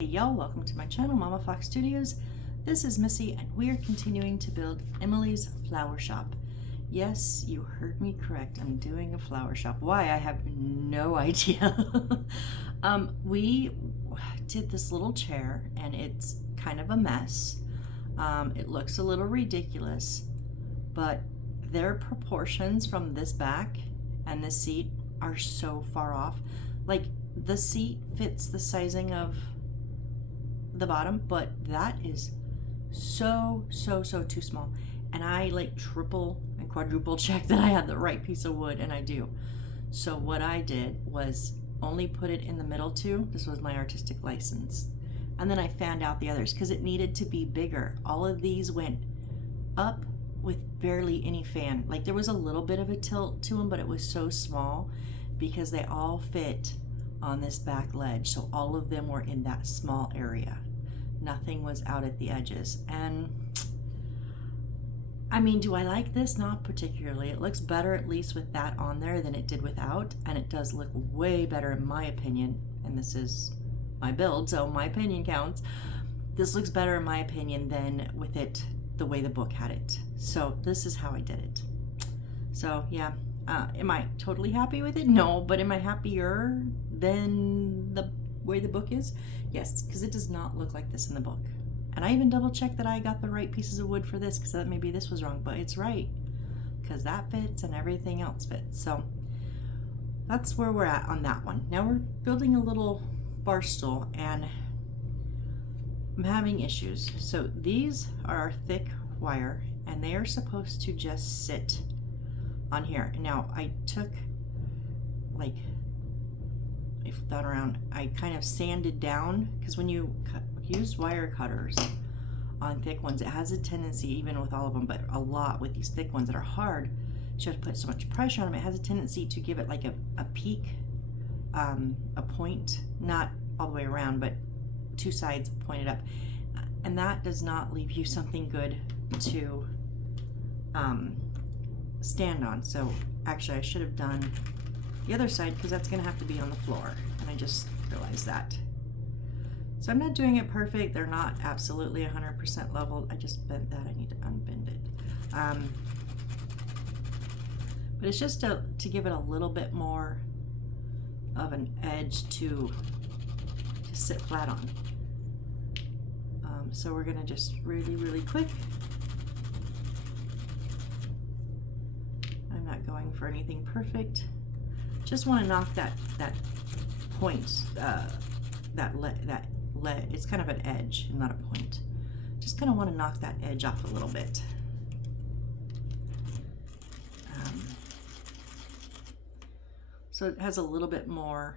Hey y'all, welcome to my channel, Mama Fox Studios. This is Missy and we're continuing to build Emily's flower shop. Yes, you heard me correct. I'm doing a flower shop. Why? I have no idea. We did this little chair and it's kind of a mess. It looks a little ridiculous, but their proportions from this back and this seat are so far off. Like the seat fits the sizing of the bottom, but that is so too small. And I like triple and quadruple check that I had the right piece of wood, and I do. So what I did was only put it in the middle two. This was my artistic license. And then I fanned out the others because it needed to be bigger. All of these went up with barely any fan. Like there was a little bit of a tilt to them, but it was so small because they all fit on this back ledge. So all of them were in that small area. Nothing was out at the edges. And I mean, do I like this? Not particularly. It looks better at least with that on there than it did without, and it does look way better in my opinion. And this is my build, so my opinion counts. This looks better in my opinion than with it the way the book had it. So this is how I did it. So yeah, am I totally happy with it? No, but am I happier than the way the book is? Yes, because it does not look like this in the book. And I even double checked that I got the right pieces of wood for this, because maybe this was wrong, but it's right because that fits and everything else fits. So that's where we're at on that one. Now we're building a little bar stool and I'm having issues. So these are thick wire and they are supposed to just sit on here. Now I took like, I thought around, I kind of sanded down, because when you use wire cutters on thick ones, it has a tendency, even with all of them, but a lot with these thick ones that are hard, you have to put so much pressure on them, it has a tendency to give it like a peak, a point, not all the way around, but two sides pointed up. And that does not leave you something good to stand on. So actually I should have done the other side, because that's going to have to be on the floor, and I just realized that. So I'm not doing it perfect. They're not absolutely 100% leveled. I just bent that. I need to unbend it. But it's just to give it a little bit more of an edge to sit flat on. So we're going to just really quick. I'm not going for anything perfect. Just want to knock that point, it's kind of an edge and not a point. Just kind of want to knock that edge off a little bit. So it has a little bit more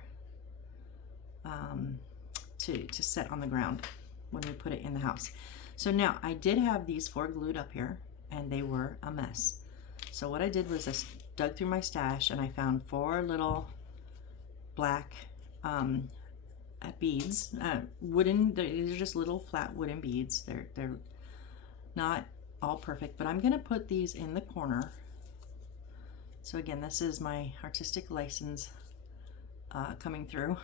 to set on the ground when we put it in the house. So now I did have these 4 glued up here and they were a mess. So what I did was I dug through my stash and I found 4 little black beads, wooden. These are just little flat wooden beads. They're not all perfect, but I'm gonna put these in the corner. So again, this is my artistic license coming through.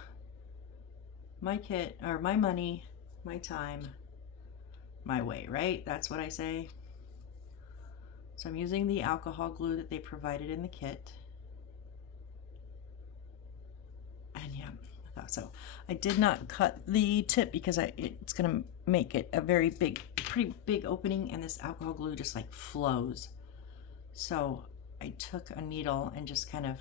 My kit, or my money, my time, my way, right? That's what I say. So I'm using the alcohol glue that they provided in the kit. And yeah, I thought so. I did not cut the tip because it's gonna make it a very big, pretty big opening, and this alcohol glue just like flows. So I took a needle and just kind of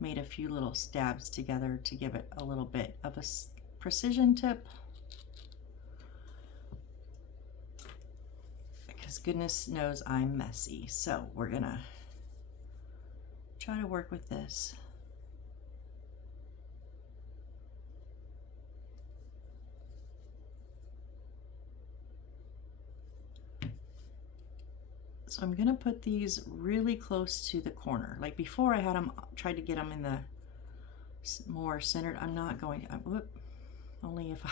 made a few little stabs together to give it a little bit of a precision tip. Because goodness knows I'm messy. So we're gonna try to work with this. So I'm gonna put these really close to the corner. Like before I had them, tried to get them in the more centered. I'm not going to, only if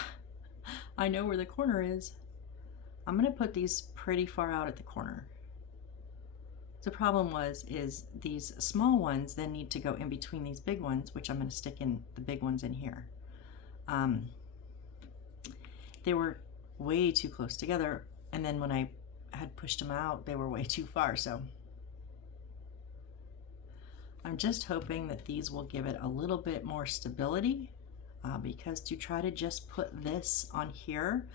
I know where the corner is. I'm gonna put these pretty far out at the corner. The problem is these small ones then need to go in between these big ones, which I'm gonna stick in the big ones in here. they were way too close together, and then when I had pushed them out, they were way too far. So I'm just hoping that these will give it a little bit more stability, because to try to just put this on here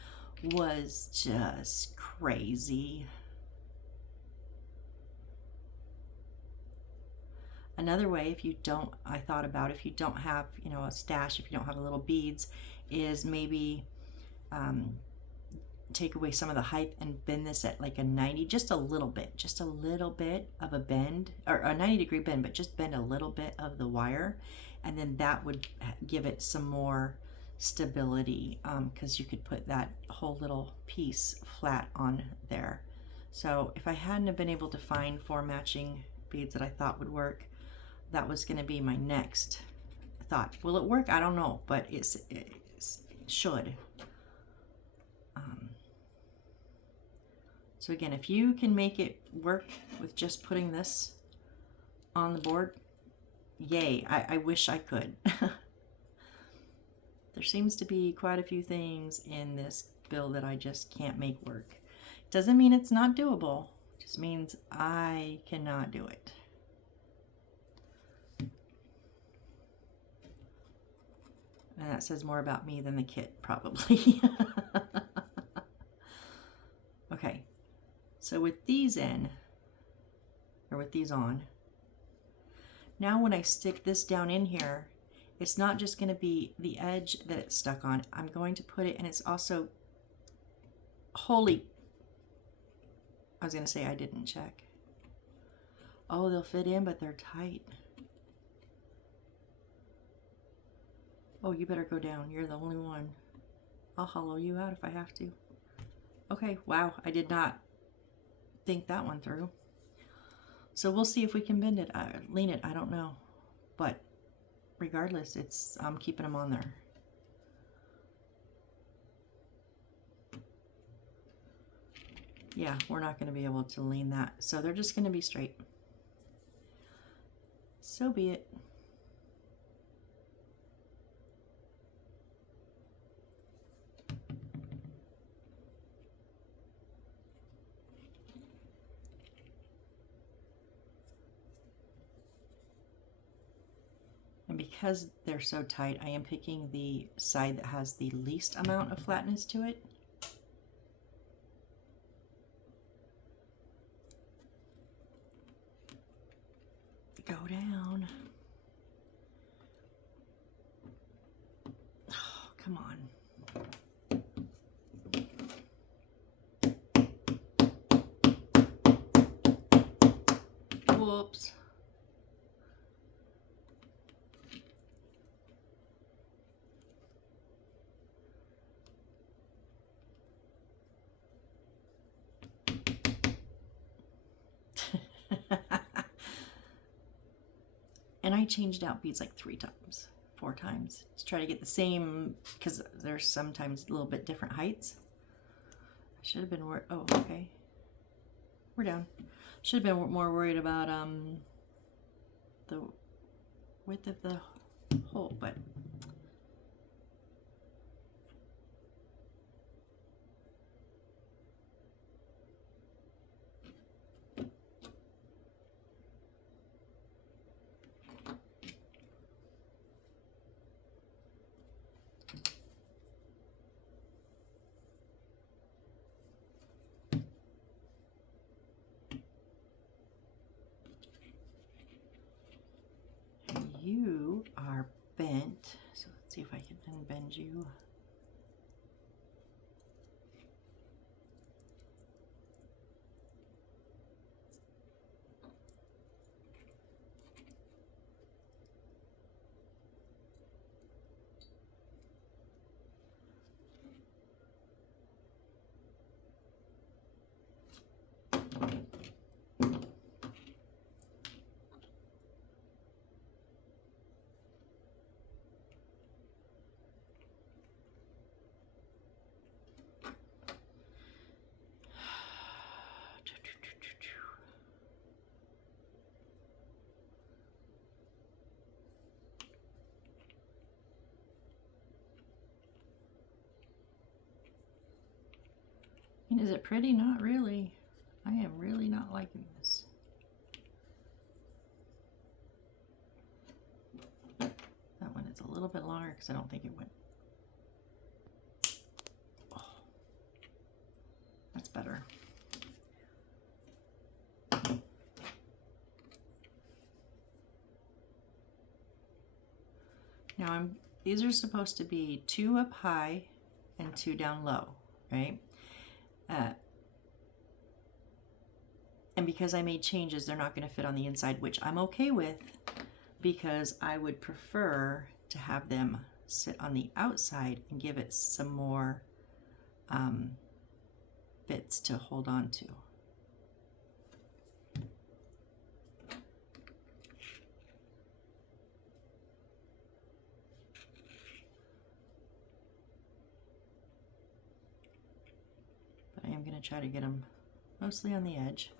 was just crazy. Another way, if you don't, I thought about, if you don't have, you know, a stash, if you don't have a little beads, is maybe take away some of the height and bend this at like a 90, just a little bit of a bend, or a 90-degree bend, but just bend a little bit of the wire, and then that would give it some more stability, because you could put that whole little piece flat on there. So if I hadn't have been able to find 4 matching beads that I thought would work, that was going to be my next thought. Will it work? I don't know, but it should. So again, if you can make it work with just putting this on the board, yay. I wish I could. There seems to be quite a few things in this build that I just can't make work. Doesn't mean it's not doable. It just means I cannot do it. And that says more about me than the kit, probably. Okay, so with these in, or with these on, now when I stick this down in here, it's not just going to be the edge that it's stuck on. I'm going to put it, and it's also, holy, I was going to say I didn't check. Oh, they'll fit in, but they're tight. Oh, you better go down. You're the only one. I'll hollow you out if I have to. Okay, wow, I did not think that one through. So we'll see if we can bend it, lean it, I don't know. But regardless, I'm keeping them on there. Yeah, we're not going to be able to lean that. So they're just going to be straight. So be it. And because they're so tight, I am picking the side that has the least amount of flatness to it. Go down. Oh, come on. Whoops. And I changed out beads like 3 times, 4 times to try to get the same, because there's sometimes a little bit different heights. I should have been worried. Oh, okay. We're down. Should have been more worried about the width of the hole, but you are bent. So let's see if I can unbend you. And is it pretty? Not really. I am really not liking this. That one is a little bit longer because I don't think it went. Oh, that's better. Now these are supposed to be 2 up high and 2 down low, right? And because I made changes, they're not going to fit on the inside, which I'm okay with because I would prefer to have them sit on the outside and give it some more bits to hold on to. But I am going to try to get them mostly on the edge.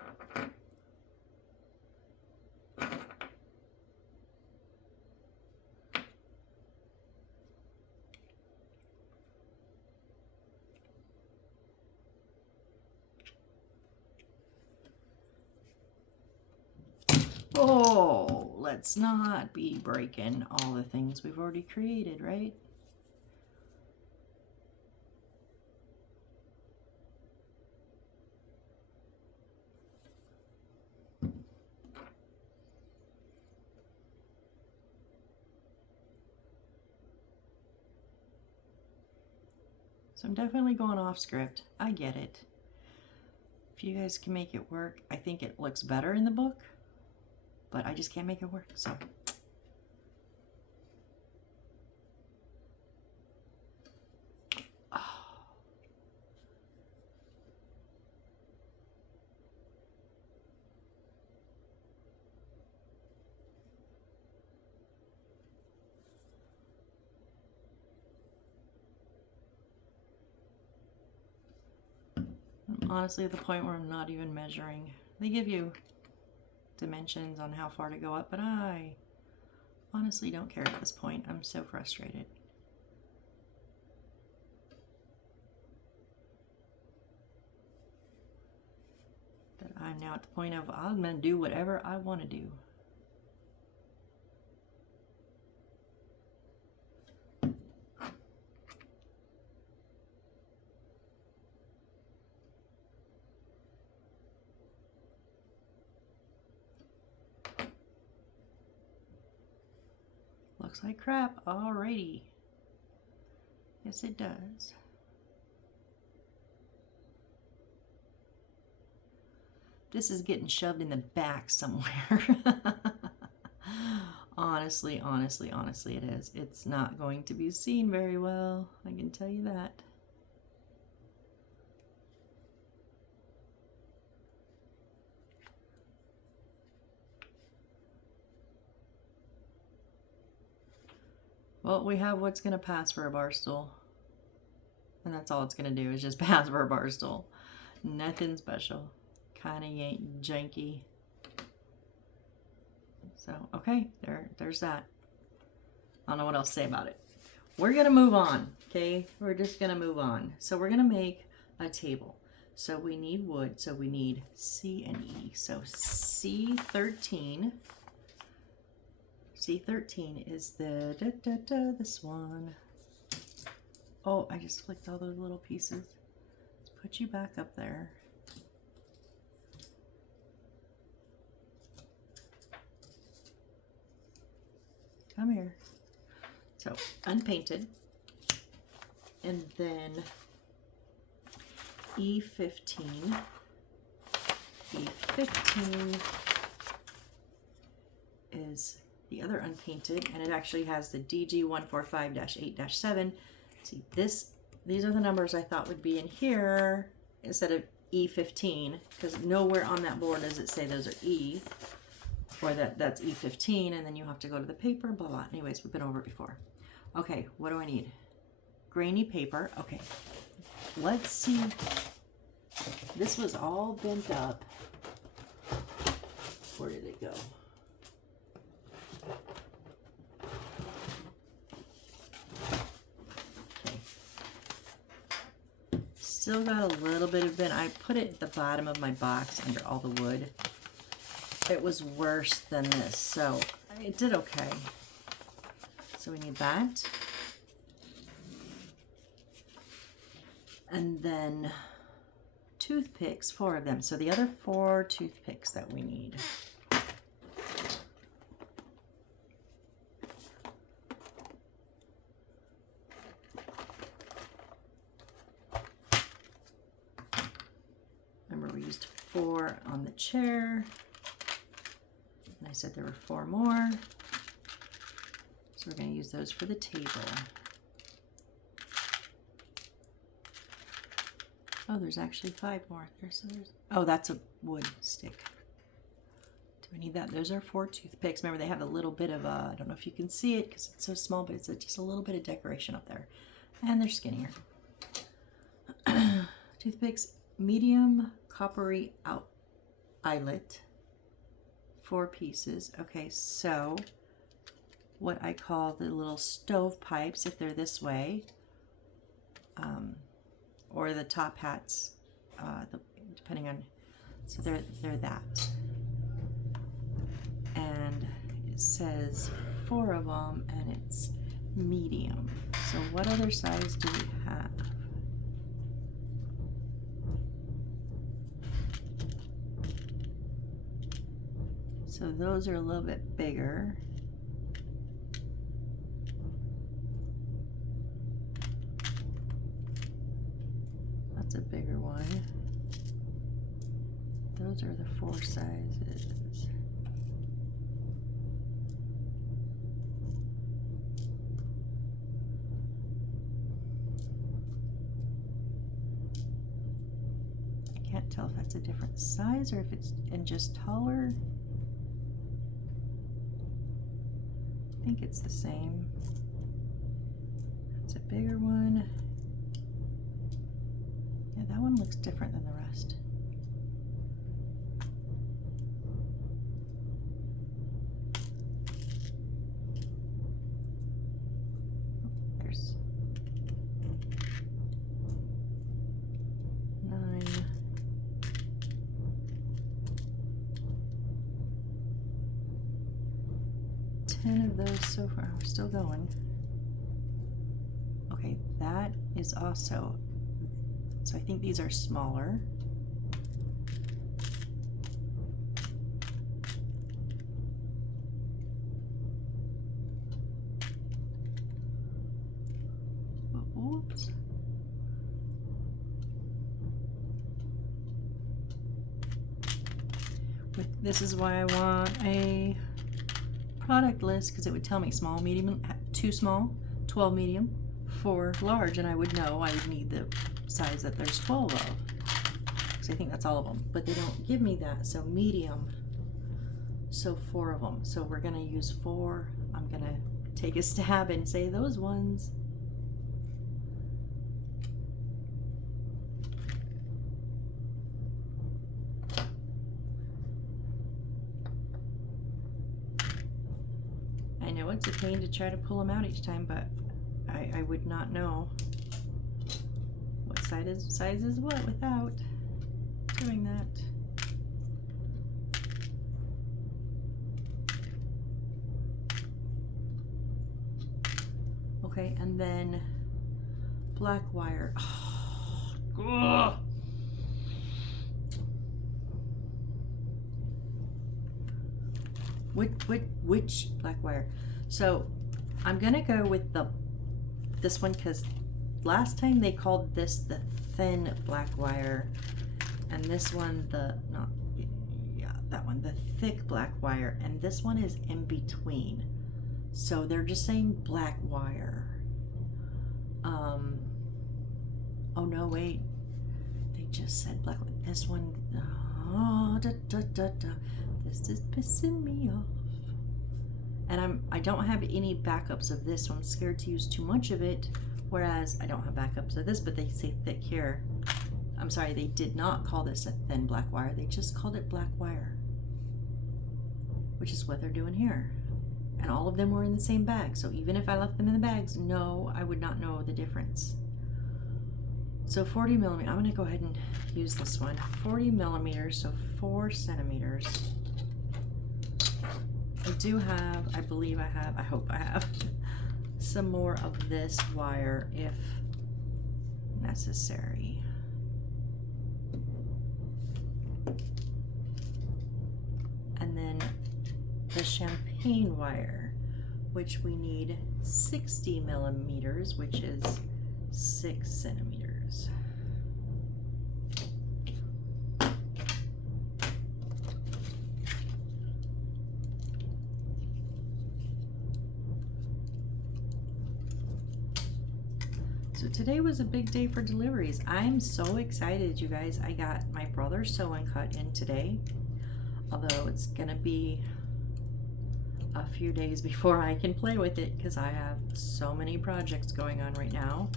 Oh, let's not be breaking all the things we've already created, right? So I'm definitely going off script. I get it. If you guys can make it work, I think it looks better in the book, but I just can't make it work, so. I'm honestly at the point where I'm not even measuring. They give you dimensions on how far to go up, but I honestly don't care at this point. I'm so frustrated. That I'm now at the point of I'm going to do whatever I want to do. Looks like crap. Alrighty. Yes, it does. This is getting shoved in the back somewhere. Honestly, it is. It's not going to be seen very well. I can tell you that. Well, we have what's going to pass for a bar stool. And that's all it's going to do is just pass for a bar stool. Nothing special. Kind of janky. So, okay, there's that. I don't know what else to say about it. We're going to move on, okay? We're just going to move on. So we're going to make a table. So we need wood. So we need C and E. So C13. C13 is this one. Oh, I just flicked all those little pieces. Let's put you back up there. Come here. So, unpainted. And then E15. E15 is the other unpainted, and it actually has the DG145-8-7. See, these are the numbers I thought would be in here instead of E15, because nowhere on that board does it say those are E, or that's E15, and then you have to go to the paper, blah, blah. Anyways, we've been over it before. Okay, what do I need? Grainy paper. Okay, let's see. This was all bent up. Where did it go? still got a little bit of bent. I put it at the bottom of my box under all the wood. It was worse than this, so it did okay. So we need that. And then toothpicks, 4 of them. So the other 4 toothpicks that we need. Remember, we used 4 on the chair. And I said there were 4 more. So we're going to use those for the table. Oh, there's actually 5 more. Oh, that's a wood stick. Do we need that? Those are 4 toothpicks. Remember, they have a little bit of I don't know if you can see it because it's so small, but it's just a little bit of decoration up there. And they're skinnier. Toothpicks, medium coppery eyelet. 4 pieces. Okay, so what I call the little stove pipes, if they're this way, or the top hats, depending on, so they're that. And it says 4 of them, and it's medium. So what other size do we have? So those are a little bit bigger. That's a bigger one. Those are the 4 sizes. I can't tell if that's a different size or if it's in just taller. I think it's the same. It's a bigger one. Yeah, that one looks different than the rest. There's 9. Of those so far. We're still going. Okay, that is also, so I think these are smaller. Oops. This is why I want a product list, because it would tell me small, medium, 2 small, 12 medium, 4 large, and I would know I would need the size that there's 12 of, because I think that's all of them, but they don't give me that. So medium, so 4 of them. So we're gonna use 4. I'm gonna take a stab and say those ones. I know it's a pain to try to pull them out each time, but I would not know what size is what without doing that. Okay, and then black wire. Oh, which black wire? So I'm gonna go with this one, because last time they called this the thin black wire, and this one that one the thick black wire, and this one is in between. So they're just saying black wire. Oh no, wait. They just said black wire. This one, this is pissing me off. And I don't have any backups of this, so I'm scared to use too much of it. Whereas I don't have backups of this, but they say thick here. I'm sorry, they did not call this a thin black wire. They just called it black wire, which is what they're doing here. And all of them were in the same bag. So even if I left them in the bags, no, I would not know the difference. So 40 millimeters, I'm gonna go ahead and use this one. 40 millimeters, so 4 centimeters. I do have, I believe I have, I hope I have some more of this wire if necessary. And then the champagne wire, which we need 60 millimeters, which is 6 centimeters. So today was a big day for deliveries. I'm so excited, you guys. I got my brother's sewing cut in today, although it's gonna be a few days before I can play with it because I have so many projects going on right now.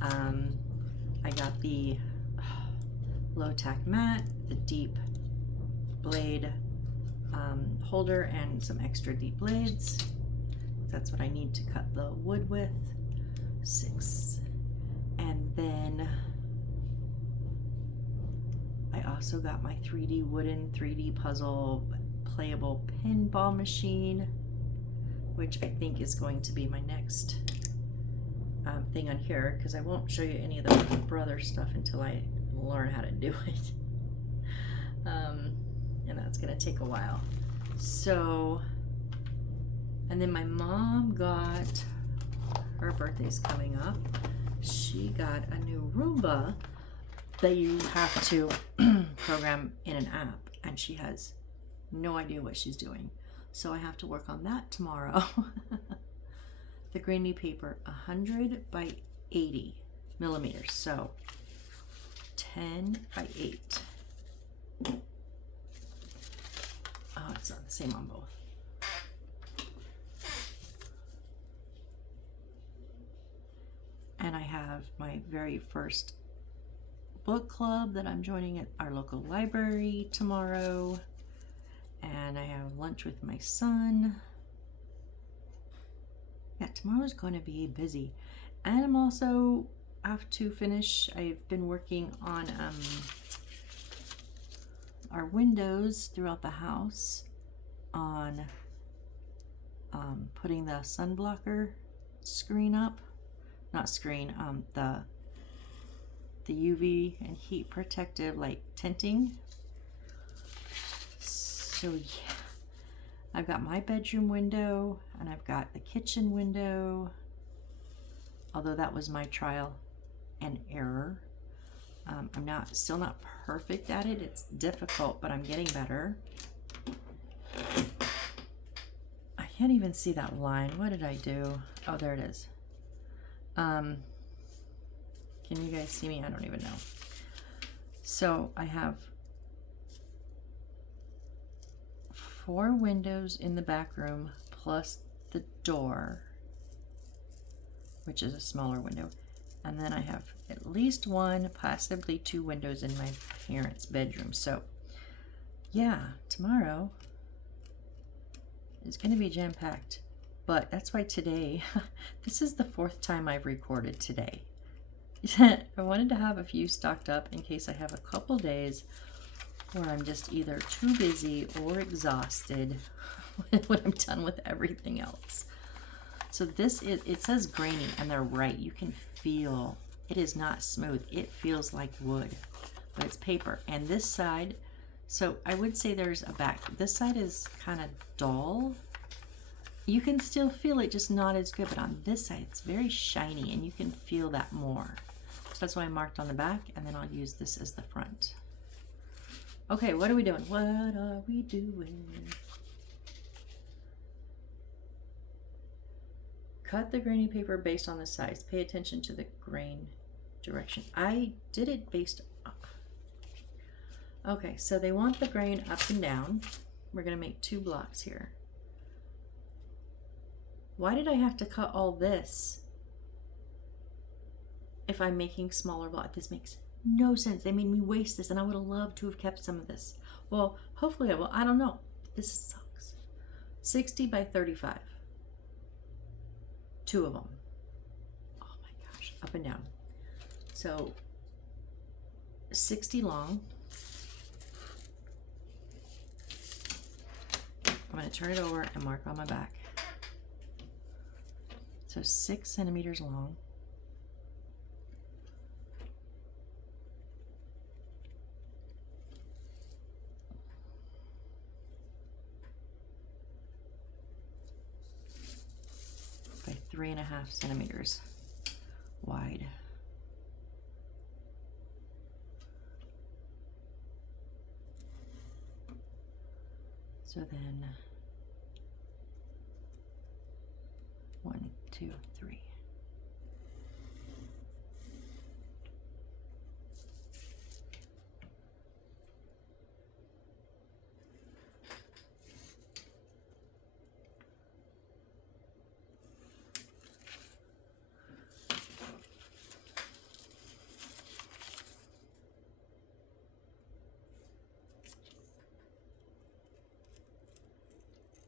I got the low tack mat, the deep blade holder, and some extra deep blades. That's what I need to cut the wood with. 6. And then I also got my 3D wooden 3D puzzle playable pinball machine, which I think is going to be my next thing on here, because I won't show you any of the brother stuff until I learn how to do it. And that's gonna take a while. So, and then my mom got, her birthday's coming up, she got a new Roomba that you have to program in an app, and she has no idea what she's doing. So I have to work on that tomorrow. The grainy paper, 100 by 80 millimeters, so 10 by 8. Oh, it's not the same on both. And I have my very first book club that I'm joining at our local library tomorrow. And I have lunch with my son. Yeah, tomorrow's going to be busy. And I'm also have to finish, I've been working on our windows throughout the house, on putting the sun blocker screen up. Not screen, the UV and heat protective, like tinting. So yeah, I've got my bedroom window and I've got the kitchen window, although that was my trial and error. I'm still not perfect at it. It's difficult, but I'm getting better. I can't even see that line. What did I do? Oh, there it is. Can you guys see me? I don't even know. So I have 4 windows in the back room plus the door, which is a smaller window. And then I have at least 1, possibly 2 windows in my parents' bedroom. So yeah, tomorrow is going to be jam-packed. But that's why today, this is the 4th time I've recorded today. I wanted to have a few stocked up in case I have a couple days where I'm just either too busy or exhausted when I'm done with everything else. So this is, it says grainy, and they're right. You can feel, it is not smooth. It feels like wood, but it's paper. And this side, so I would say there's a back. This side is kind of dull. You can still feel it, just not as good. But on this side, it's very shiny, and you can feel that more. So that's why I marked on the back, and then I'll use this as the front. Okay, what are we doing? What are we doing? Cut the grainy paper based on the size. Pay attention to the grain direction. I did it based up. Okay, so they want the grain up and down. We're gonna make 2 blocks here. Why did I have to cut all this if I'm making smaller blocks? This makes no sense. They made me waste this, and I would have loved to have kept some of this. Well, hopefully I will. I don't know. This sucks. 60 by 35. 2 of them. Oh my gosh, up and down. So 60 long. I'm going to turn it over and mark on my back. So 6 centimeters long. By 3.5 centimeters wide. So then 1, 2, 3.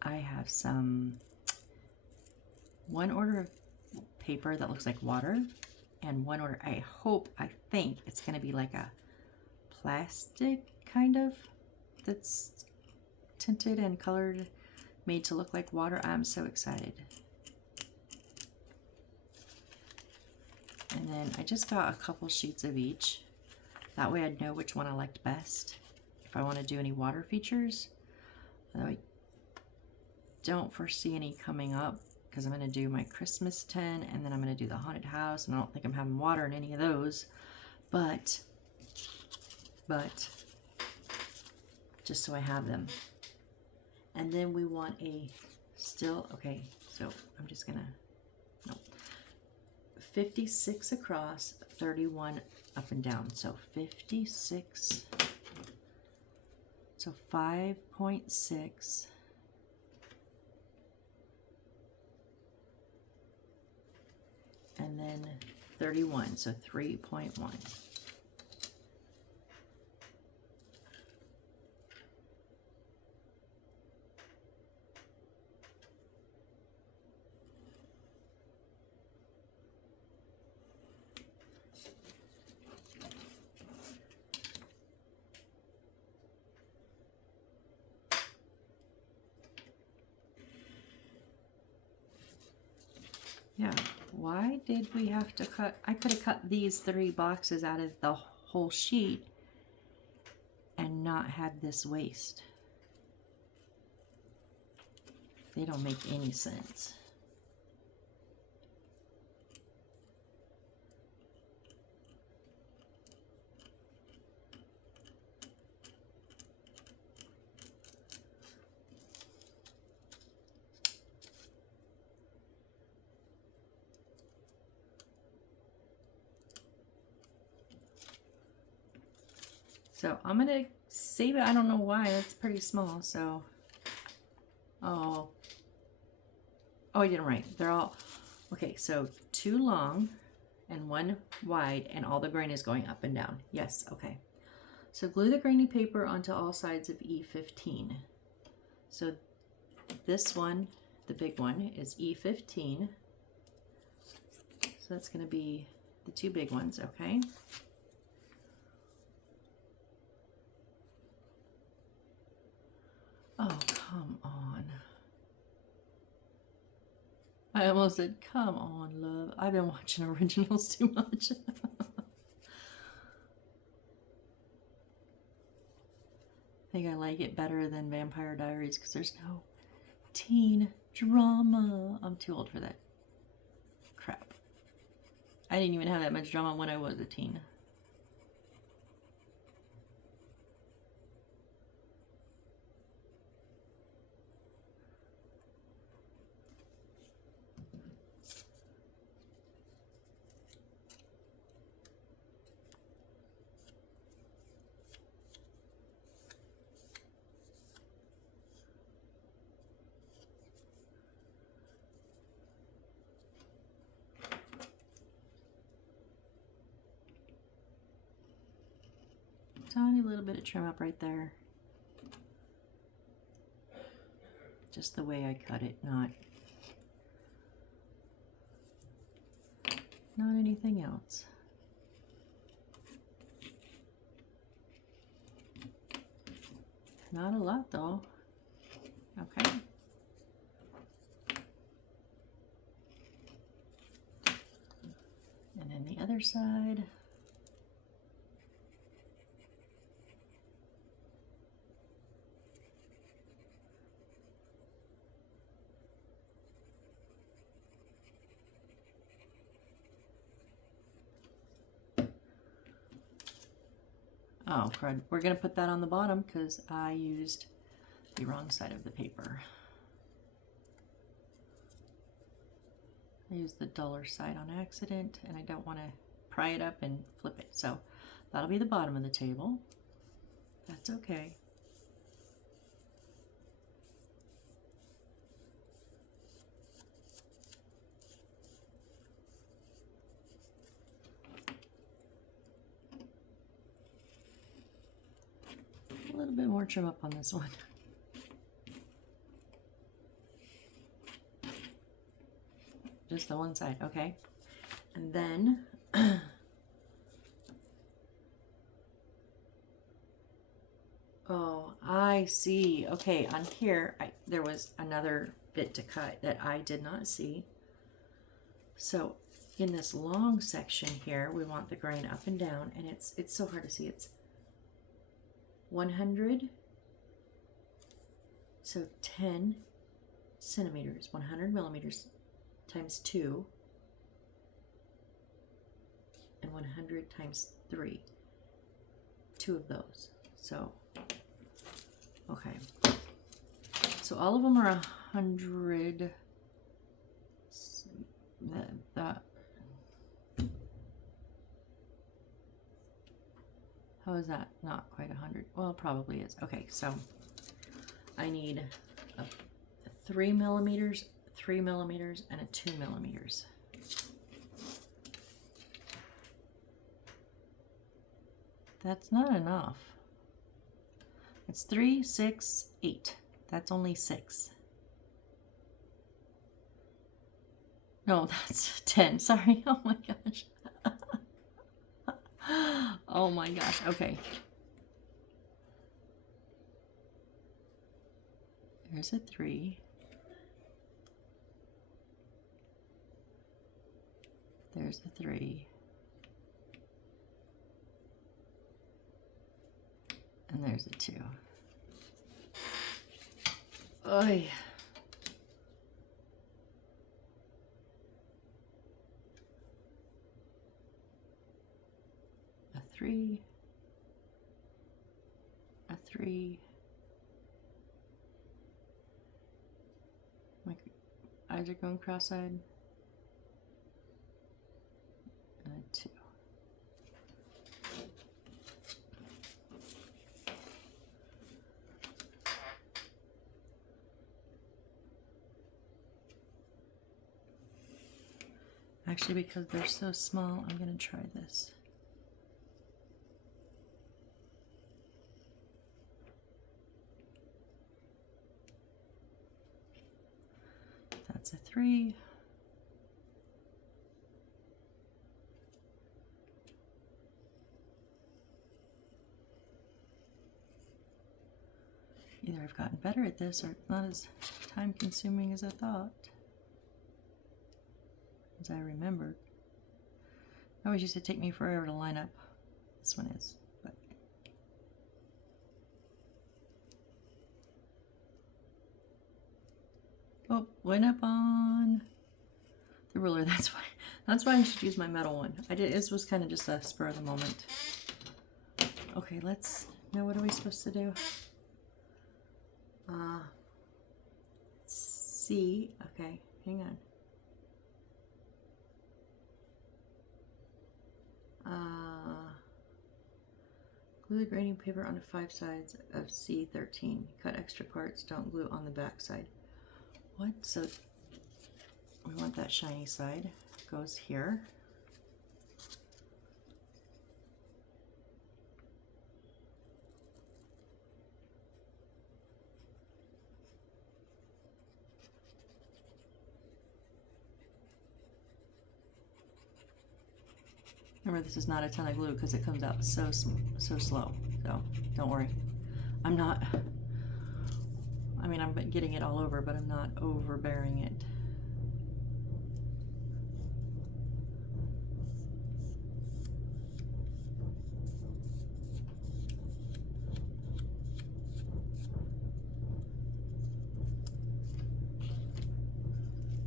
I have one order of paper that looks like water, and one order, I think it's going to be like a plastic kind of, that's tinted and colored, made to look like water. I'm so excited. And then I just got a couple sheets of each. That way I'd know which one I liked best if I want to do any water features. Although I don't foresee any coming up, because I'm going to do my Christmas 10 and then I'm going to do the haunted house, and I don't think I'm having water in any of those, but just so I have them. And then we want a still, okay, so I'm just gonna, no, 56 across, 31 up and down, so 56, so 5.6, and then 31, so 3.1. Yeah, why did we have to cut? I could have cut these 3 boxes out of the whole sheet and not had this waste. They don't make any sense. So I'm going to save it. I don't know why. It's pretty small. So, oh, I did it right. They're all, okay, so 2 long and 1 wide, and all the grain is going up and down. Yes, okay. So glue the grainy paper onto all sides of E15. So this one, the big one, is E15. So that's going to be the 2 big ones, okay? Oh, come on. I almost said, come on, love. I've been watching originals too much. I think I like it better than Vampire Diaries because there's no teen drama. I'm too old for that crap. I didn't even have that much drama when I was a teen. Tiny little bit of trim up right there. Just the way I cut it, not anything else. Not a lot though. Okay. And then the other side. Oh, crud. We're going to put that on the bottom because I used the wrong side of the paper. I used the duller side on accident, and I don't want to pry it up and flip it. So that'll be the bottom of the table. That's okay. A little bit more trim up on this one. Just the one side, okay. And then oh, I see. Okay, on here there was another bit to cut that I did not see. So in this long section here, we want the grain up and down, and it's so hard to see. It's 100, so 10 centimeters, 100 millimeters times 2, and 100 times 3. 2 of those. So, okay. So all of them are 100. How is that not quite 100? Well, it probably is. Okay, so I need a 3 millimeters, 3 millimeters, and a 2 millimeters. That's not enough. It's 3, 6, 8. That's only 6. No, that's 10. Sorry. Oh my gosh. Oh my gosh. Okay. There's a 3. There's a 3. And there's a 2. Oy. A 3. A 3. My eyes are going cross-eyed. And a 2. Actually, because they're so small, I'm going to try this. That's a 3. Either I've gotten better at this or it's not as time consuming as I thought. As I remembered. It always used to take me forever to line up. This one is, but oh, went up on the ruler. That's why I should use my metal one. This was kind of just a spur of the moment. Okay, now what are we supposed to do? C. Okay, hang on. Glue the graining paper onto 5 sides of C13. Cut extra parts, don't glue on the back side. What? So we want that shiny side. Goes here. Remember, this is not a ton of glue because it comes out so slow. So don't worry. I'm not I mean, I'm getting it all over, but I'm not overbearing it.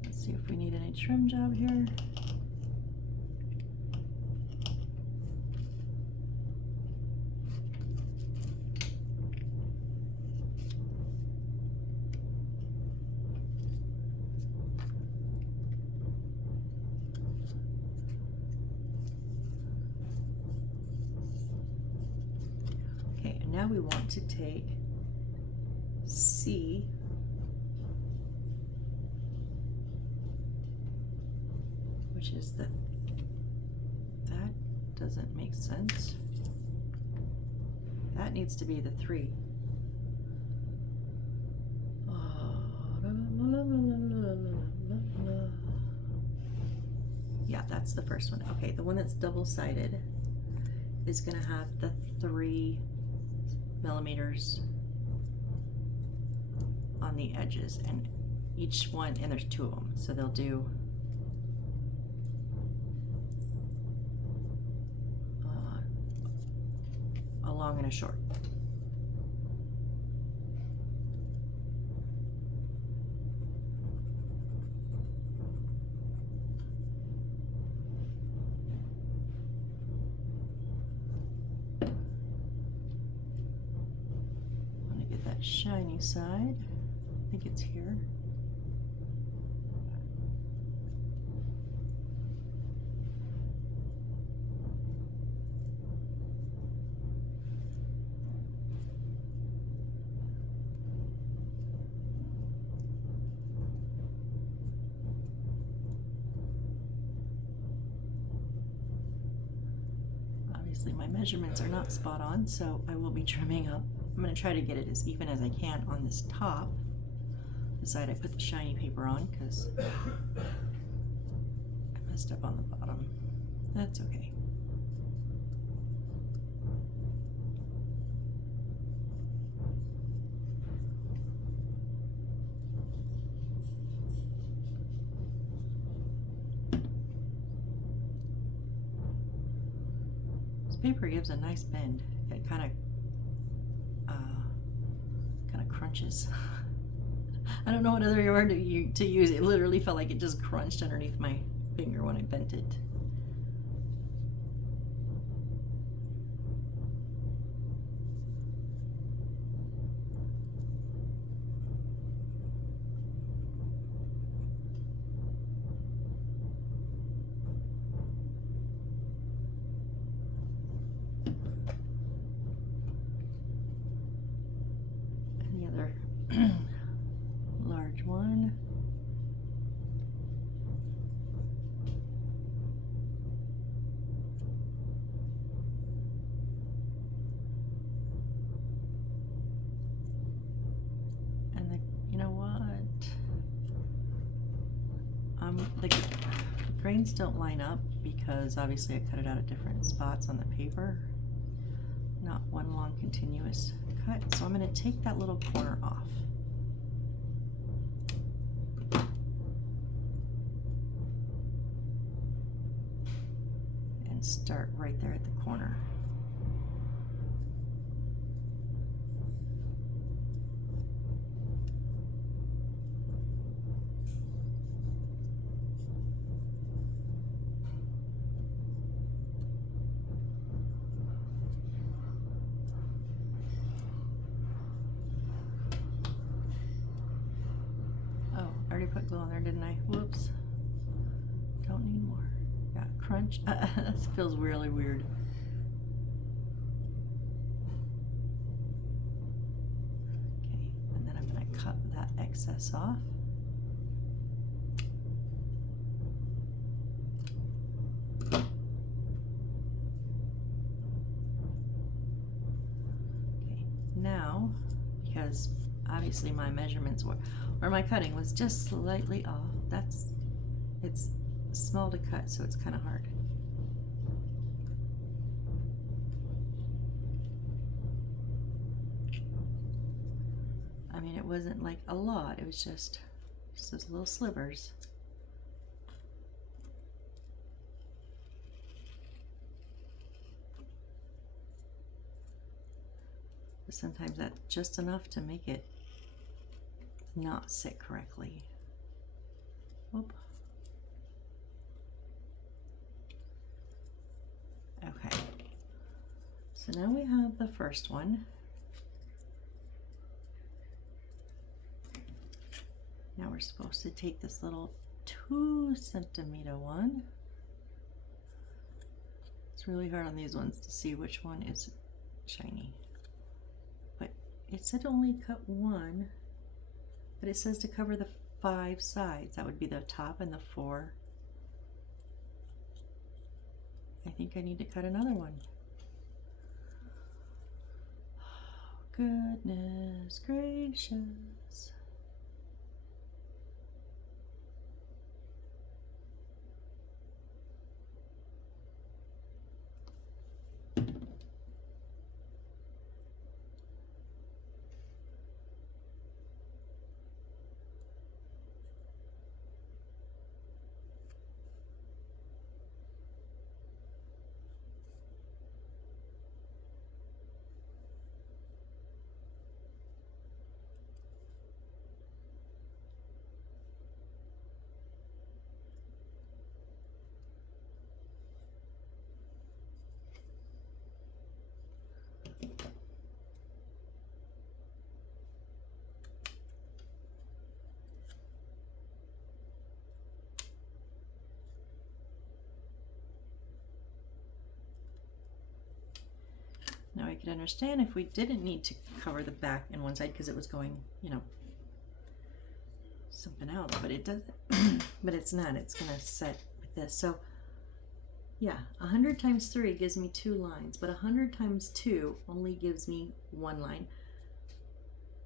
Let's see if we need any trim job here. Now we want to take C, which is that doesn't make sense. That needs to be the 3. Yeah, that's the first one. Okay, the one that's double-sided is gonna have the 3 millimeters on the edges, and each one, and there's 2 of them, so they'll do a long and a short. Shiny side. I think it's here. Obviously my measurements are not spot on, so I will be trimming up. I'm going to try to get it as even as I can on this top, the side I put the shiny paper on, because I messed up on the bottom. That's okay. This paper gives a nice bend. It kind of crunches. I don't know what other word to use. It literally felt like it just crunched underneath my finger when I bent it. Large one. And you know what? The grains don't line up because obviously I cut it out at different spots on the paper. Not one long continuous cut. So I'm going to take that little corner off. And start right there at the corner. I already put glue on there, didn't I? Whoops. Don't need more. Got crunch. This feels really weird. Okay, and then I'm going to cut that excess off. Okay, now, because obviously my measurements were, or my cutting was just slightly off. It's small to cut, so it's kind of hard. I mean, it wasn't like a lot, it was just those little slivers. But sometimes that's just enough to make it not sit correctly. Whoop. Okay, so now we have the first one. Now we're supposed to take this little 2 centimeter one. It's really hard on these ones to see which one is shiny. But it said only cut 1, but it says to cover the 5 sides. That would be the top and the 4. I think I need to cut another one. Oh, goodness gracious. Now I could understand if we didn't need to cover the back and one side because it was going, you know, something else, but it doesn't, but it's not, it's gonna set with this. So yeah, 100 times 3 gives me 2 lines, but 100 times 2 only gives me 1 line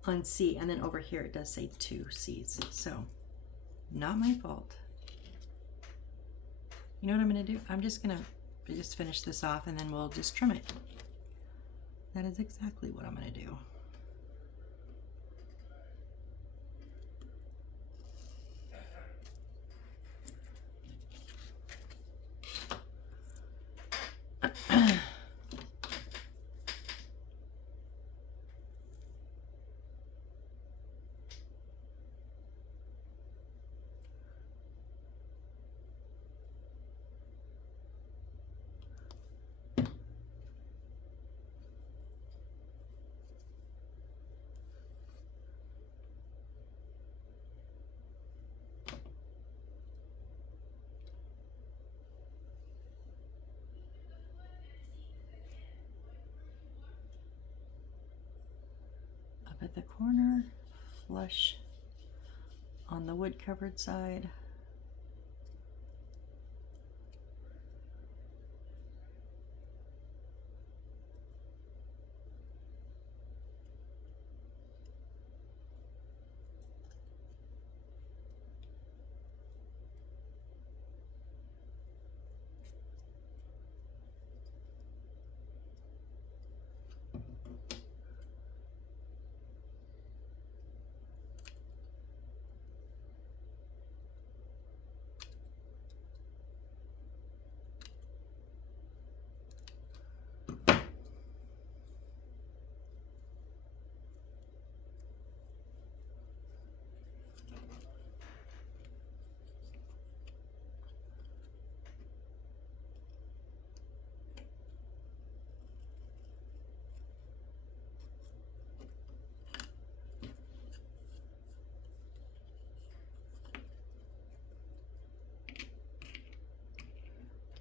on C, and then over here it does say 2 C's, so not my fault. You know what I'm gonna do? I'm just gonna finish this off and then we'll just trim it. That is exactly what I'm gonna do. At the corner, flush on the wood covered side.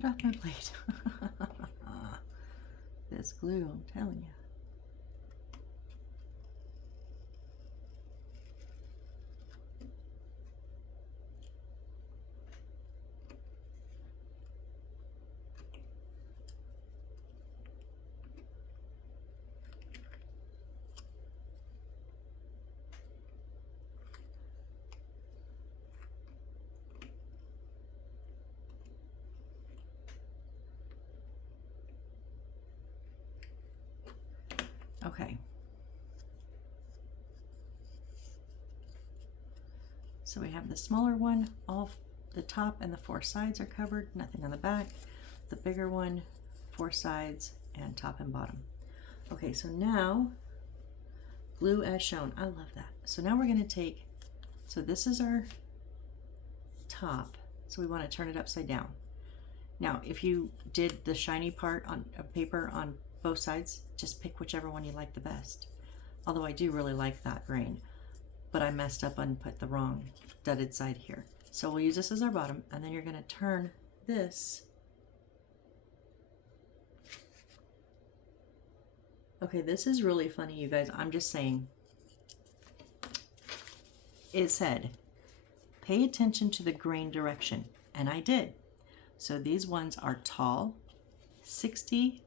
Get off my plate. This glue, I'm telling you. Okay. So we have the smaller one, all the top and the 4 sides are covered, nothing on the back. The bigger one, 4 sides and top and bottom. Okay, so now glue as shown. I love that. So now we're going to take, so this is our top, so we want to turn it upside down. Now if you did the shiny part on a paper on both sides, just pick whichever one you like the best. Although I do really like that grain, but I messed up and put the wrong studded side here. So we'll use this as our bottom, and then you're going to turn this. Okay, this is really funny, you guys. I'm just saying. It said, pay attention to the grain direction, and I did. So these ones are tall, 60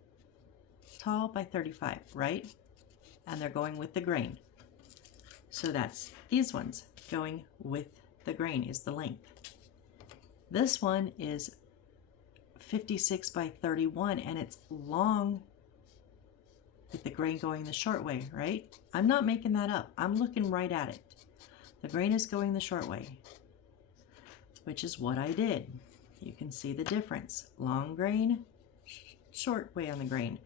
tall by 35, right? And they're going with the grain. So that's these ones going with the grain is the length. This one is 56 by 31 and it's long with the grain going the short way, right? I'm not making that up. I'm looking right at it. The grain is going the short way, which is what I did. You can see the difference. Long grain, short way on the grain.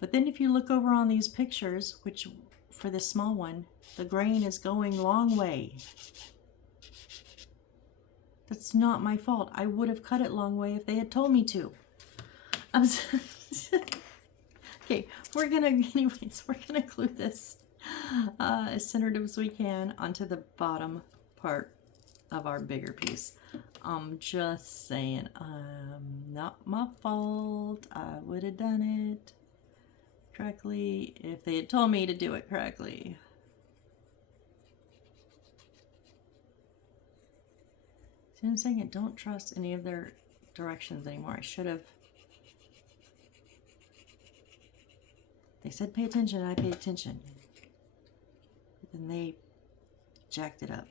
But then if you look over on these pictures, which for this small one, the grain is going long way. That's not my fault. I would have cut it long way if they had told me to. Okay, we're gonna glue this as centered as we can onto the bottom part of our bigger piece. I'm just saying, not my fault. I would have done it correctly if they had told me to do it correctly. See what I'm saying? I don't trust any of their directions anymore. I should have. They said pay attention, and I paid attention. And they jacked it up.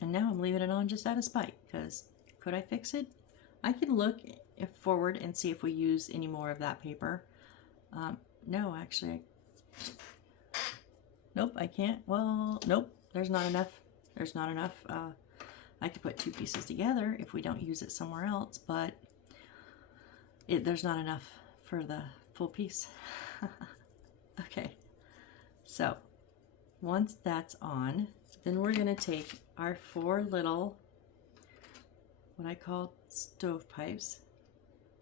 And now I'm leaving it on just out of spite, because could I fix it? I could look forward and see if we use any more of that paper. No, actually, nope, I can't. Well, nope, there's not enough. There's not enough. I could put 2 pieces together if we don't use it somewhere else, but there's not enough for the full piece. Okay, so once that's on, then we're going to take our 4 little, what I call stovepipes.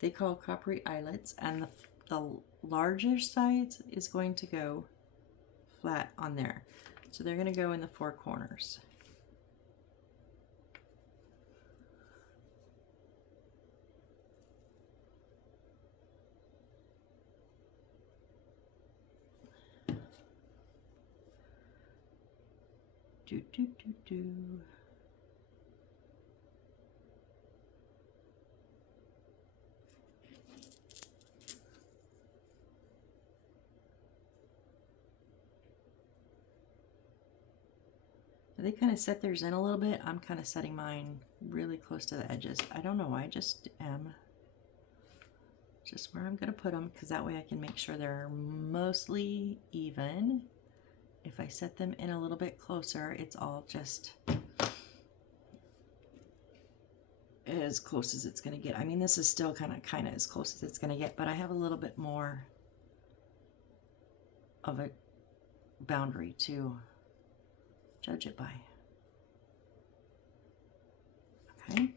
They call coppery eyelets, and the larger sides is going to go flat on there. So they're going to go in the 4 corners. Do, do, do, do. They kind of set theirs in a little bit. I'm kind of setting mine really close to the edges. I don't know why, I just am. Just where I'm going to put them, because that way I can make sure they're mostly even. If I set them in a little bit closer, it's all just as close as it's going to get. I mean, this is still kind of as close as it's going to get, but I have a little bit more of a boundary to judge it by. Okay.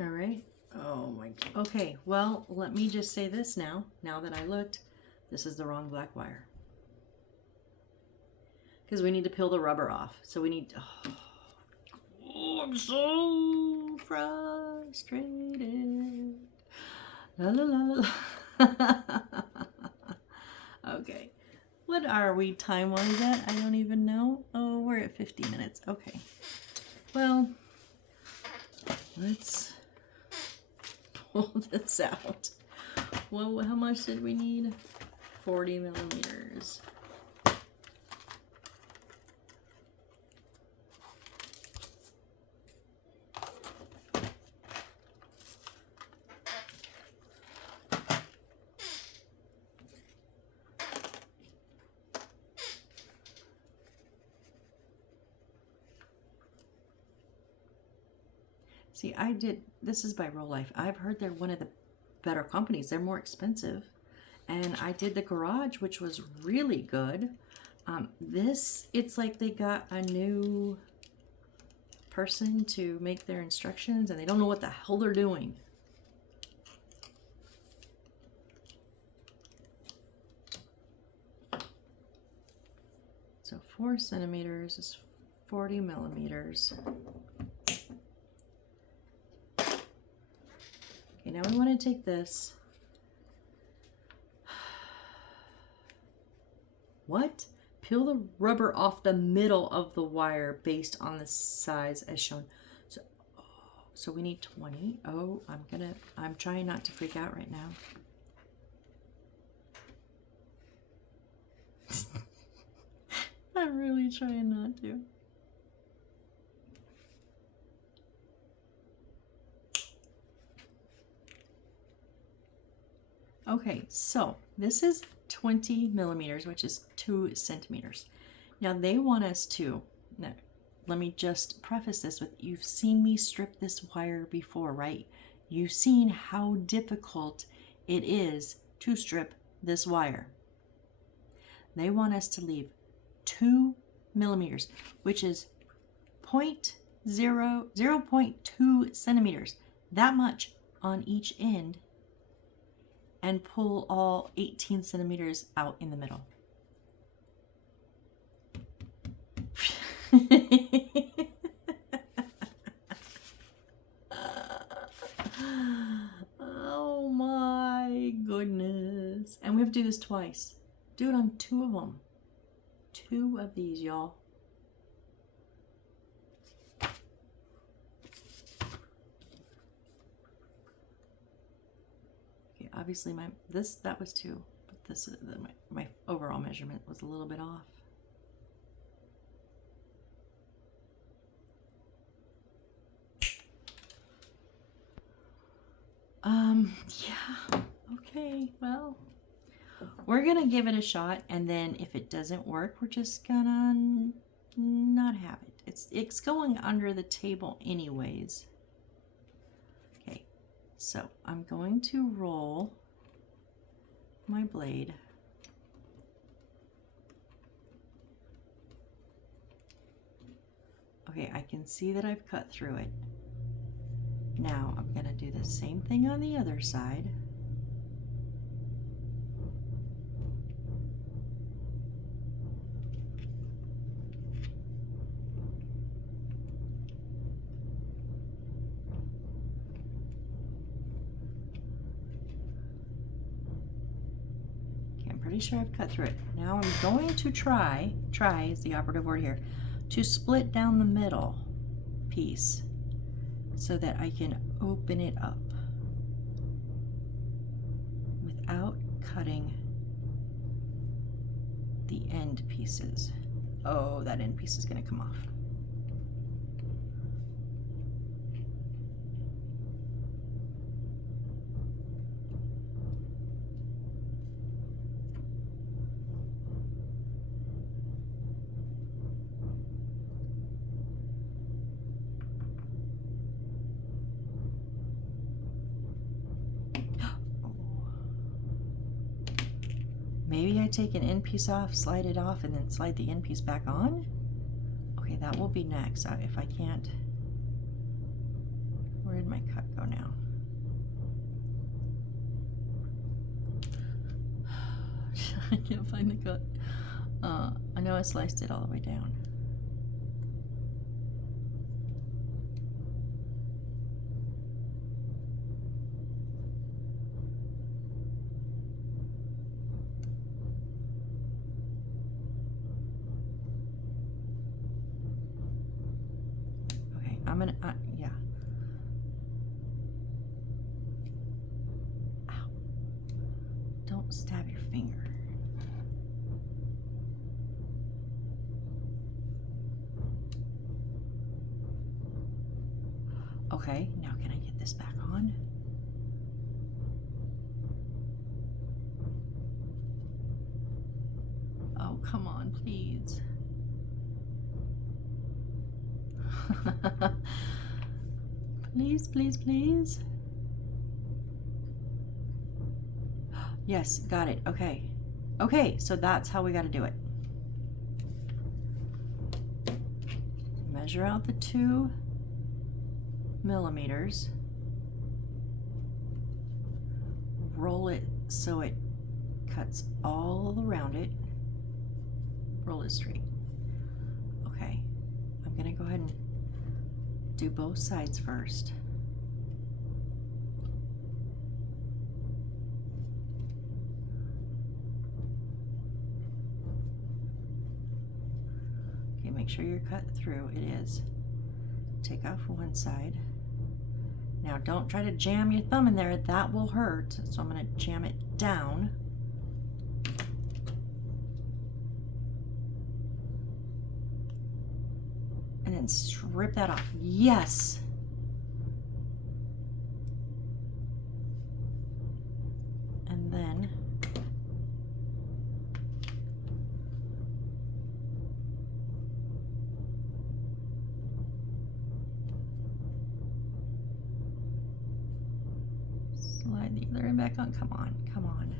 All right. Oh my God. Okay, well, let me just say this now. Now that I looked, this is the wrong black wire. Because we need to peel the rubber off. So we need... Oh, I'm so frustrated. La la la la. Okay. What are we time-wise at? I don't even know. Oh, we're at 50 minutes. Okay. Well, let's pull this out. Well, how much did we need? 40 millimeters. See, this is by Rolife. I've heard they're one of the better companies. They're more expensive. And I did the garage, which was really good. It's like they got a new person to make their instructions and they don't know what the hell they're doing. So 4 centimeters is 40 millimeters. Okay, now we want to take this. What? Peel the rubber off the middle of the wire based on the size as shown. So we need 20. Oh, I'm trying not to freak out right now. I'm really trying not to. Okay, so this is 20 millimeters, which is 2 centimeters. Now they want us to, now, let me just preface this with, you've seen me strip this wire before, right? You've seen how difficult it is to strip this wire. They want us to leave 2 millimeters, which is 0.2 centimeters, that much on each end, and pull all 18 centimeters out in the middle. Oh my goodness. And we have to do this twice. Do it on 2 of them. 2 of these, y'all. Obviously that was 2, but this my overall measurement was a little bit off. Yeah, okay, well, we're gonna give it a shot, and then if it doesn't work, we're just gonna not have it. It's going under the table anyways. So I'm going to roll my blade. Okay, I can see that I've cut through it. Now I'm going to do the same thing on the other side. Pretty sure I've cut through it. Now I'm going to try is the operative word here, to split down the middle piece so that I can open it up without cutting the end pieces. Oh, that end piece is going to come off. Maybe I take an end piece off, slide it off, and then slide the end piece back on? Okay, that will be next. If I can't... Where did my cut go now? I can't find the cut. I know I sliced it all the way down. Okay, I'm gonna, yeah. Ow. Don't stab your finger. Okay, now can I get this back on? Oh, come on, please. Please, please, please. Yes, got it. Okay. Okay, so that's how we got to do it. Measure out the 2 millimeters. Roll it so it cuts all around it. Roll it straight. Okay, I'm gonna go ahead and do both sides first. Okay, make sure you're cut through. It is. Take off one side. Now don't try to jam your thumb in there, that will hurt. So I'm gonna jam it down. And then strip that off. Yes! And then slide the other end back on. Come on, come on.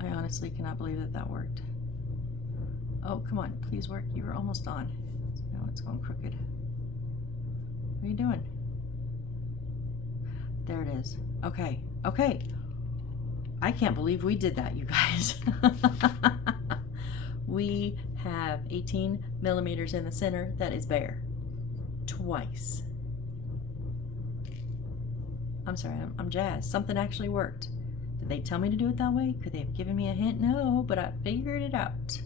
I honestly cannot believe that that worked. Oh, come on, please work. You were almost on. Now it's going crooked. What are you doing? There it is. Okay, okay. I can't believe we did that, you guys. We have 18 millimeters in the center that is bare. Twice. I'm sorry, I'm jazzed. Something actually worked. Did they tell me to do it that way? Could they have given me a hint? No, but I figured it out.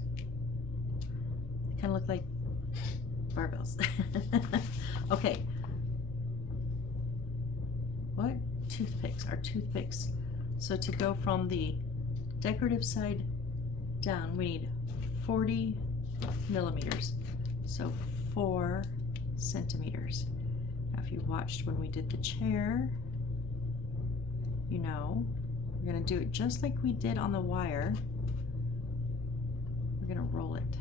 They kind of look like barbells. Okay. What? Toothpicks. Our toothpicks. So to go from the decorative side down, we need 40 millimeters. So 4 centimeters. Now if you watched when we did the chair, you know, we're going to do it just like we did on the wire. We're going to roll it.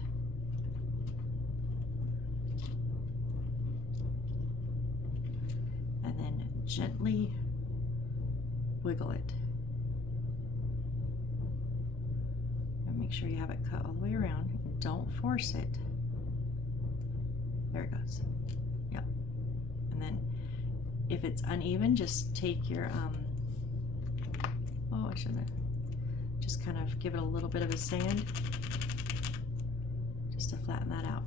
And then gently wiggle it. And make sure you have it cut all the way around. Don't force it. There it goes. Yep. And then if it's uneven, just take your oh, I shouldn't have. Just kind of give it a little bit of a sand just to flatten that out.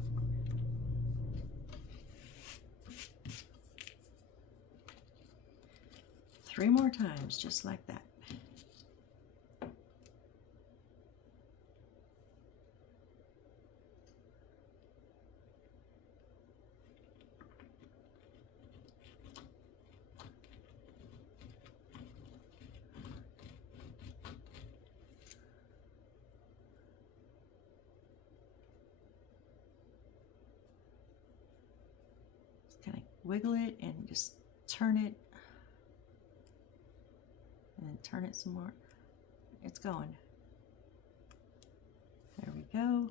Three more times, just like that. Kind of wiggle it and just turn it, and then turn it some more. It's going. There we go.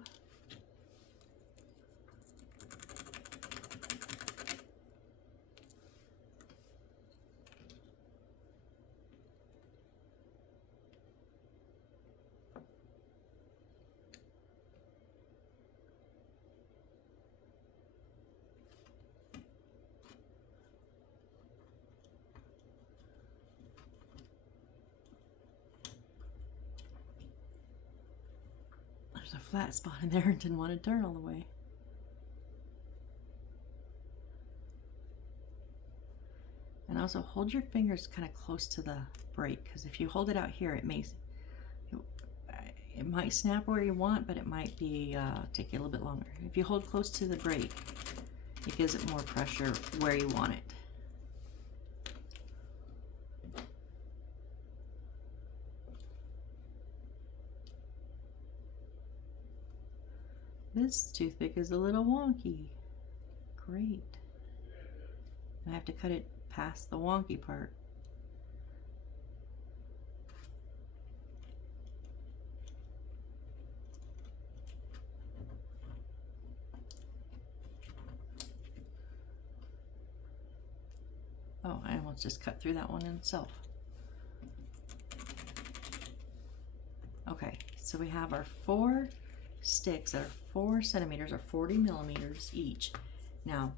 There's a flat spot in there and didn't want to turn all the way. And also hold your fingers kind of close to the brake, because if you hold it out here, it might snap where you want, but it might be take you a little bit longer. If you hold close to the brake, it gives it more pressure where you want it. This toothpick is a little wonky. Great. I have to cut it past the wonky part. Oh, I almost just cut through that one in itself. Okay, so we have our 4 sticks that are 4 centimeters or 40 millimeters each. Now,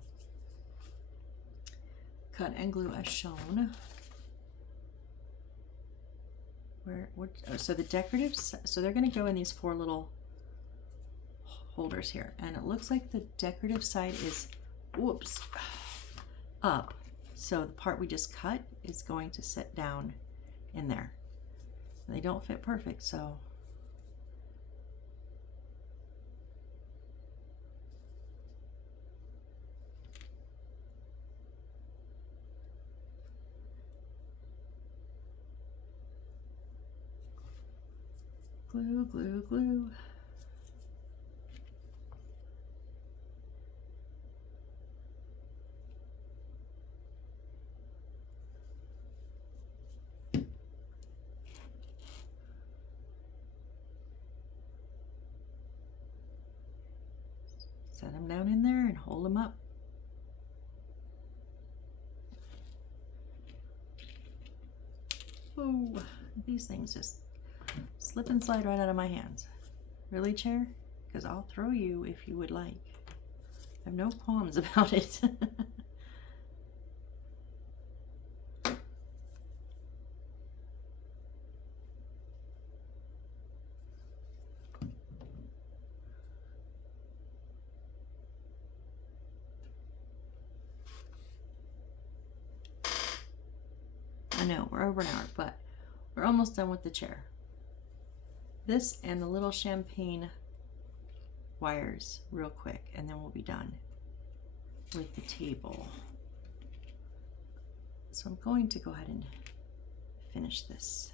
cut and glue as shown. So the decoratives, so they're going to go in these 4 little holders here, and it looks like the decorative side is, whoops, up. So the part we just cut is going to sit down in there. They don't fit perfect, so glue, glue, glue. Set them down in there and hold them up. Oh, these things just slip and slide right out of my hands. Really, chair? Because I'll throw you if you would like. I have no qualms about it. I know, we're over an hour, but we're almost done with the chair. This and the little champagne wires real quick, and then we'll be done with the table. So I'm going to go ahead and finish this.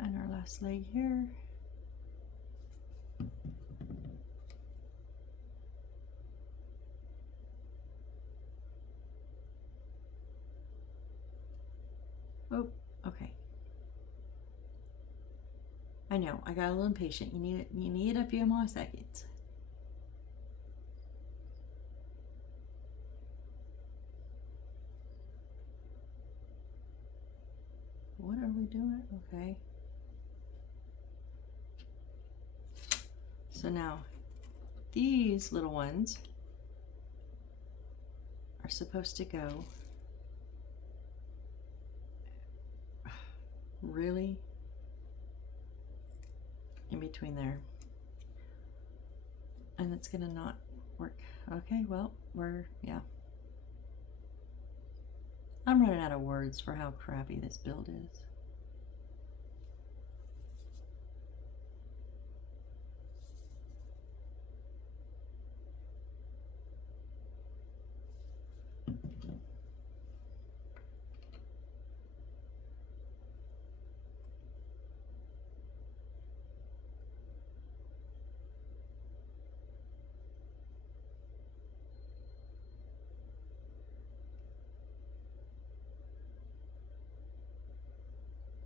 And our last leg here. Oh, okay. I know, I got a little impatient. You need a few more seconds. What are we doing? Okay. So now, these little ones are supposed to go really in between there. And it's gonna not work. Okay, well, yeah. I'm running out of words for how crappy this build is.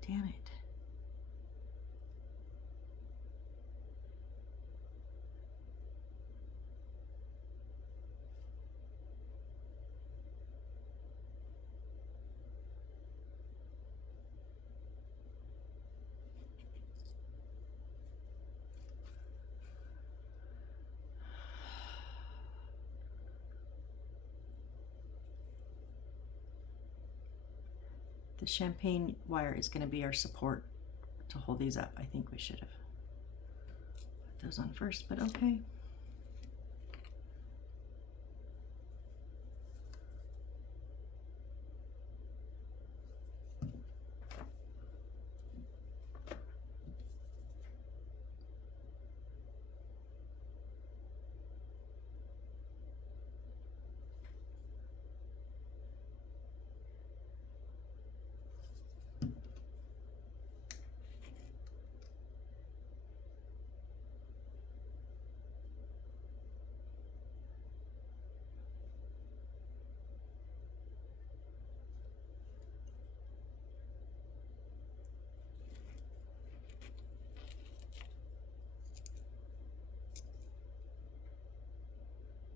Damn it. The champagne wire is going to be our support to hold these up. I think we should have put those on first, but okay.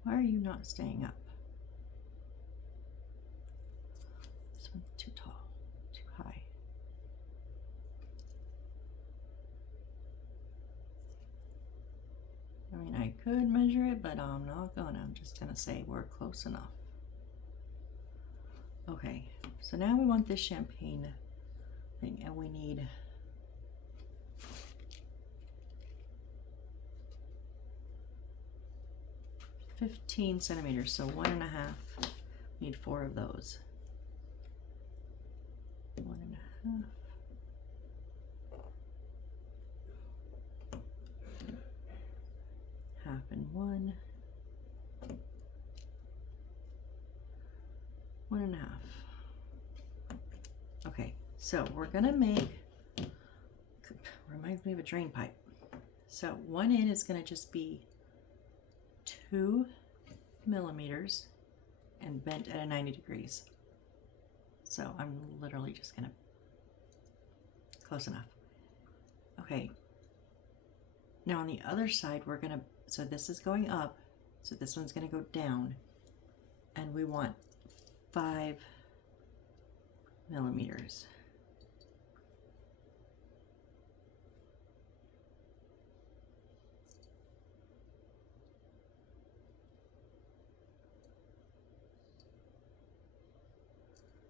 Why are you not staying up? This one's too tall, too high. I mean, I could measure it, but I'm not gonna. I'm just gonna say we're close enough. Okay, so now we want this champagne thing, and we need $15 centimeters, so 1.5. Need 4 of those. 1.5. Half and 1. 1.5. Okay, so we're gonna make, reminds me of a drain pipe. So one end is gonna just be 2 millimeters and bent at a 90 degrees. So I'm literally just gonna, close enough. Okay, now on the other side we're gonna, so this is going up, so this one's gonna go down, and we want 5 millimeters.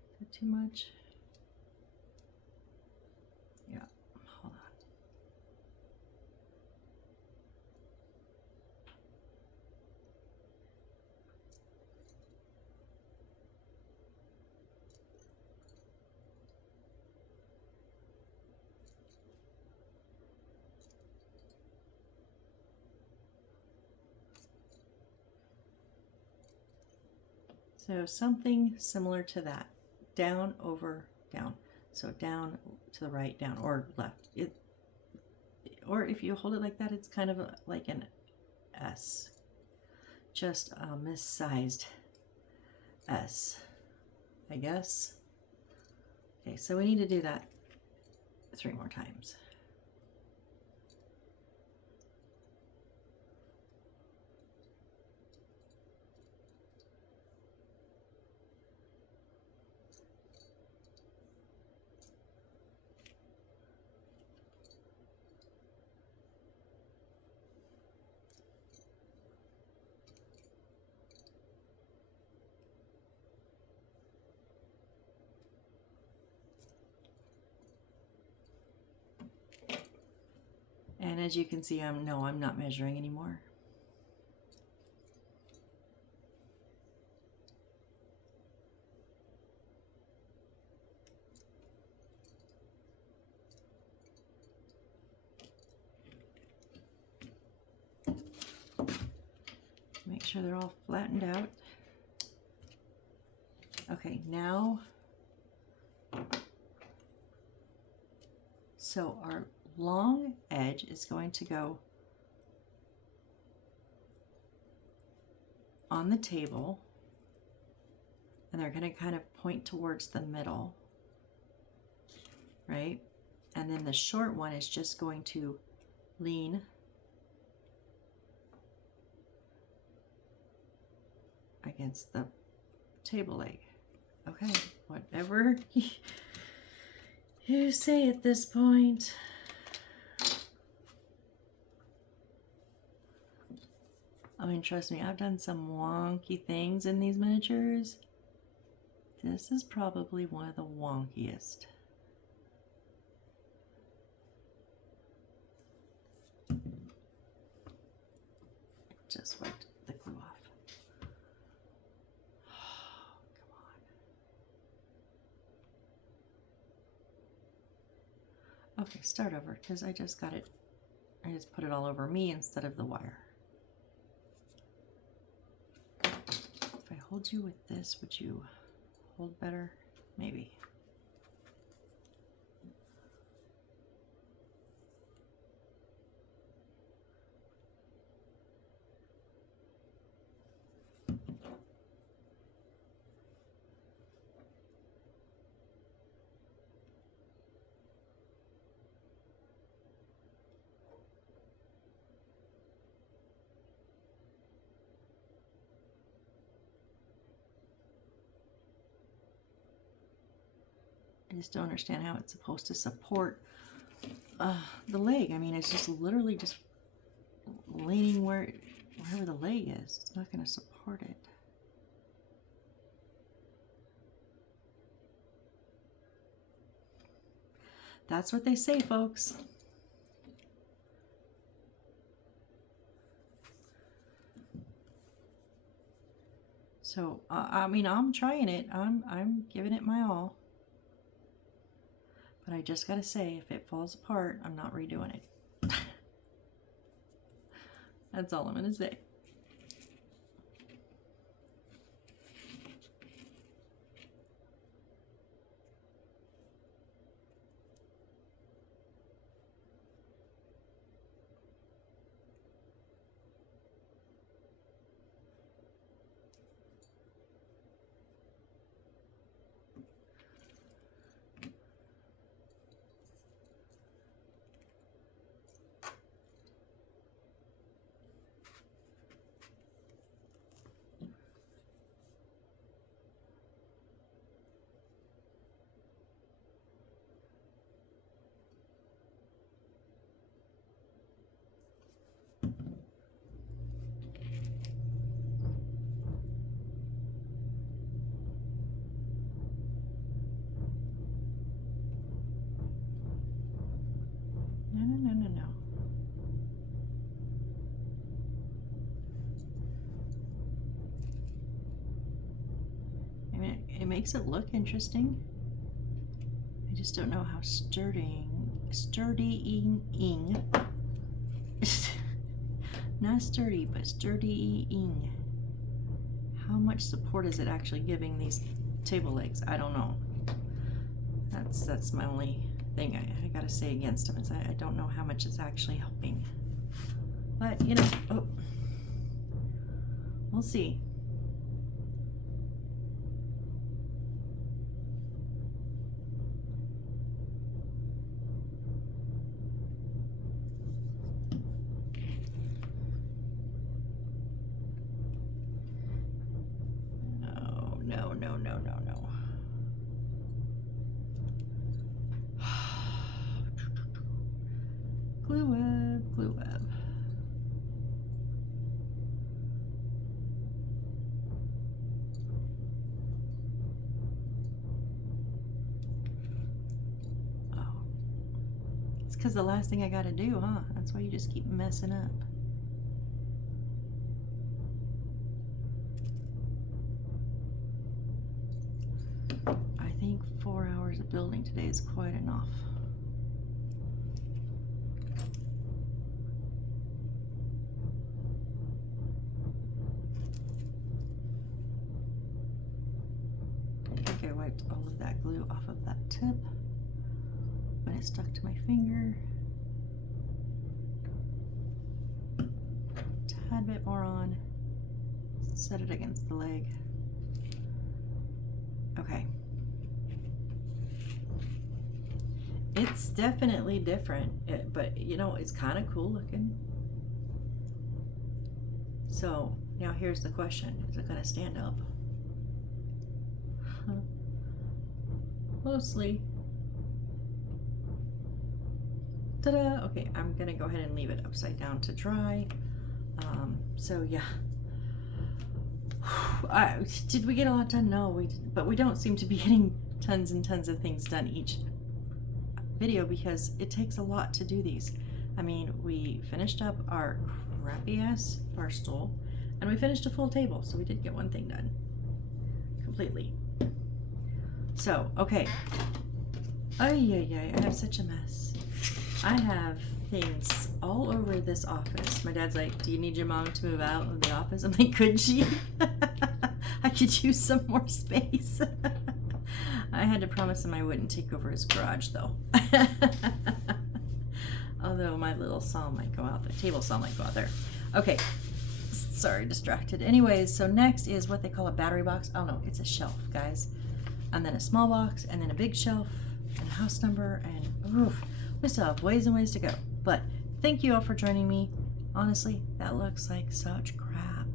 Is that too much? Yeah, hold on. So something similar to that, down, over, down. So down to the right, down, or left. Or if you hold it like that, it's kind of like an S, just a missized S, I guess. Okay, so we need to do that 3 more times. And as you can see, I'm not measuring anymore. Make sure they're all flattened out. Okay, now, so our long edge is going to go on the table, and they're going to kind of point towards the middle, right? And then the short one is just going to lean against the table leg. Okay, whatever you say at this point. I mean, trust me, I've done some wonky things in these miniatures. This is probably one of the wonkiest. Just wiped the glue off. Oh, come on. Okay, start over, because I just got it. I just put it all over me instead of the wire. If I hold you with this, would you hold better? Maybe. I just don't understand how it's supposed to support the leg. I mean, it's just literally just leaning wherever the leg is. It's not going to support it. That's what they say, folks. So, I mean, I'm trying it. I'm giving it my all. But I just gotta say, if it falls apart, I'm not redoing it. That's all I'm gonna say. No. I mean, it makes it look interesting. I just don't know how sturdying, not sturdy, but sturdying. How much support is it actually giving these table legs? I don't know. That's my only thing I gotta say against them, is I don't know how much it's actually helping. But, you know, we'll see. No. Glue web. Oh. It's because the last thing I gotta do, huh? That's why you just keep messing up. I think 4 hours of building today is quite enough. I think I wiped all of that glue off of that tip when it stuck to my finger. Tad bit more on. Set it against the leg. Okay. It's definitely different, but you know, it's kind of cool looking. So now here's the question: is it going to stand up? Mostly. Ta-da! Okay, I'm gonna go ahead and leave it upside down to dry. So yeah. Did we get a lot done? No, we didn't. But we don't seem to be getting tons and tons of things done each video because it takes a lot to do these. I mean, we finished up our crappy ass bar stool and we finished a full table, so we did get one thing done completely. So, okay. I have such a mess. I have things all over this office. My dad's like, do you need your mom to move out of the office? I'm like, could she? I could use some more space. I had to promise him I wouldn't take over his garage though. Although my little saw might go out there. Table saw might go out there. Okay. Sorry, distracted. Anyways, so next is what they call a battery box. Oh no, it's a shelf, guys. And then a small box, and then a big shelf, and a house number, and we still have ways and ways to go. But thank you all for joining me. Honestly, that looks like such crap.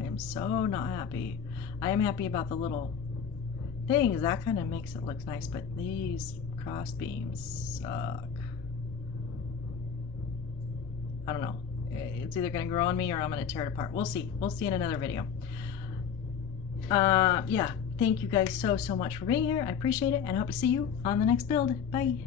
I am so not happy. I am happy about the little things. That kind of makes it look nice, but these cross beams suck. I don't know. It's either going to grow on me or I'm going to tear it apart. We'll see. We'll see in another video. Yeah. Thank you guys so much for being here. I appreciate it and I hope to see you on the next build. Bye.